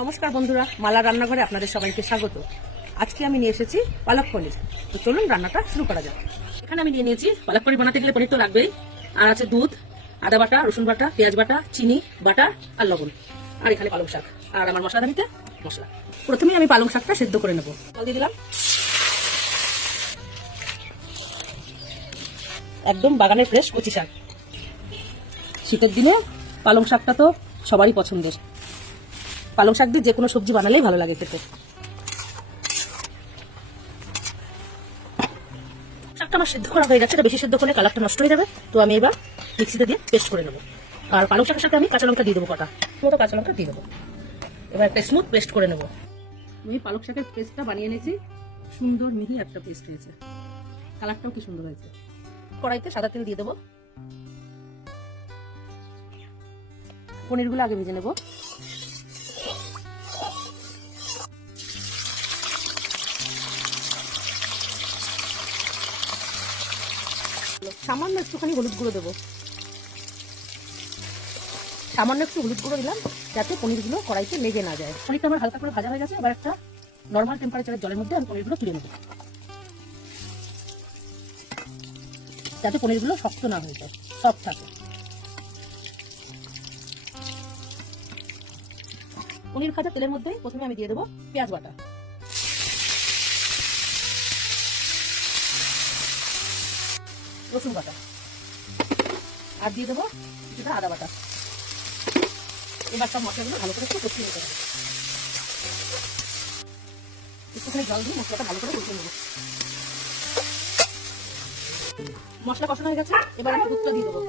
নমস্কার বন্ধুরা, মালা রান্নাঘরে আপনাদের সবাইকে স্বাগত। আজকে আমি নিয়ে এসেছি পালক পনির। তো চলুন রান্নাটা শুরু করা যাক। এখানে আমি নিয়ে নিয়েছি পালক পনির। বানাতে গেলে পনির তো লাগবেই, আর আছে দুধ, আদা বাটা, রসুন বাটা, পেঁয়াজ বাটা, চিনি, বাটার আর লবণ, আর এখানে পালং শাক আর আমার মশলাদানিতে মশলা। প্রথমেই আমি পালং শাকটা সেদ্ধ করে নেব। জল দিয়ে দিলাম। একদম বাগানের ফ্রেশ কচি শাক। শীতের দিনে পালং শাকটা তো সবারই পছন্দের। পালং শাক দিয়ে যে কোনো সবজি বানালেই ভালো লাগে খেতে। শাকটা আমার সিদ্ধ করা হয়ে গেছে। এটা বেশি সিদ্ধ করলে কালারটা নষ্ট হয়ে যাবে, তো আমি এবার মিক্সিতে দিয়ে পেস্ট করে নেবো। আর পালং শাকের সাথে আমি কাঁচা লঙ্কা দিয়ে দেবো, কটা মতো কাঁচা লঙ্কা দিয়ে দেবো। এবার একটা স্মুথ পেস্ট করে নেবো। আমি পালং শাকের পেস্টটা বানিয়ে নিয়েছি। সুন্দর মিহি একটা পেস্ট হয়েছে, কালারটাও কি সুন্দর হয়েছে। কড়াইতে সাদা তেল দিয়ে দেবো। পনিরগুলো আগে ভেজে নেবো। সামান্য একটুখানি হলুদ গুঁড়ো দেবো। সামান্য একটু হলুদ গুঁড়ো দিলাম যাতে পনিরগুলো কড়াইতে লেগে না যায়। পনিরটা আমার হালকা করে ভাজা হয়ে গেছে। এবার একটা নর্মাল টেম্পারেচারের জলের মধ্যে আমি পনিরগুলো তুলে নেবো, যাতে পনিরগুলো শক্ত না হয়ে যায়, সফট থাকে। পনির ভাজা তেলের মধ্যে প্রথমে আমি দিয়ে দেবো পেঁয়াজ বাটা, রসুন বাটা, আর দিয়ে দেবো কিছুটা আদা বাটা। এবার সব মশলাগুলো ভালো করে একটু কষিয়ে নিতে হবে। একটুখানি জল দিয়ে মশলাটা ভালো করে কষিয়ে নেবো। মশলা কষানো হয়ে গেছে, এবার আমি দুধটা দিয়ে দেবো।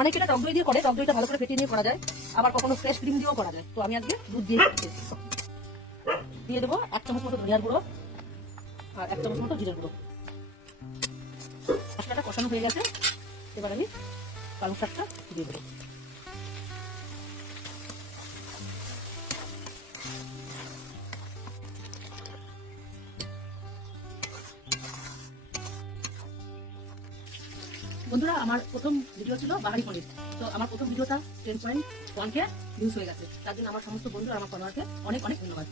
অনেকে এটা টক দই দিয়ে করে, টক দইটা ভালো করে ফেটিয়ে নিয়ে করা যায়, আবার কখনো ফ্রেশ ক্রিম দিয়েও করা যায়। তো আমি আজকে দুধ দিয়ে দেবো 1 চামচ মতো ধনিয়ার গুঁড়ো আর 1 চামচ মতো জিরের গুঁড়ো। মশলাটা কষানো হয়ে গেছে, এবার আমি পালং শাকটা দিয়ে দেবো। বন্ধুরা, আমার প্রথম ভিডিও ছিল বাহারি পনির। তো আমার প্রথম ভিডিওটা 10.1K ভিউজ হয়ে গেছে। তার জন্য আমার সমস্ত বন্ধু আর আমার ফলোয়ারকে অনেক অনেক ধন্যবাদ।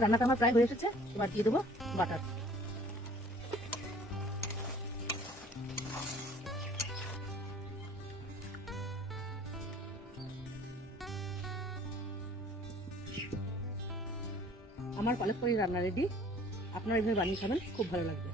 রান্নাটা আমার প্রায় হয়ে এসেছে। এবার দিয়ে দেবো বাটার। আমার পালক পনির রান্না রেডি। আপনারা এভাবে বানিয়ে খাবেন, খুব ভালো লাগবে।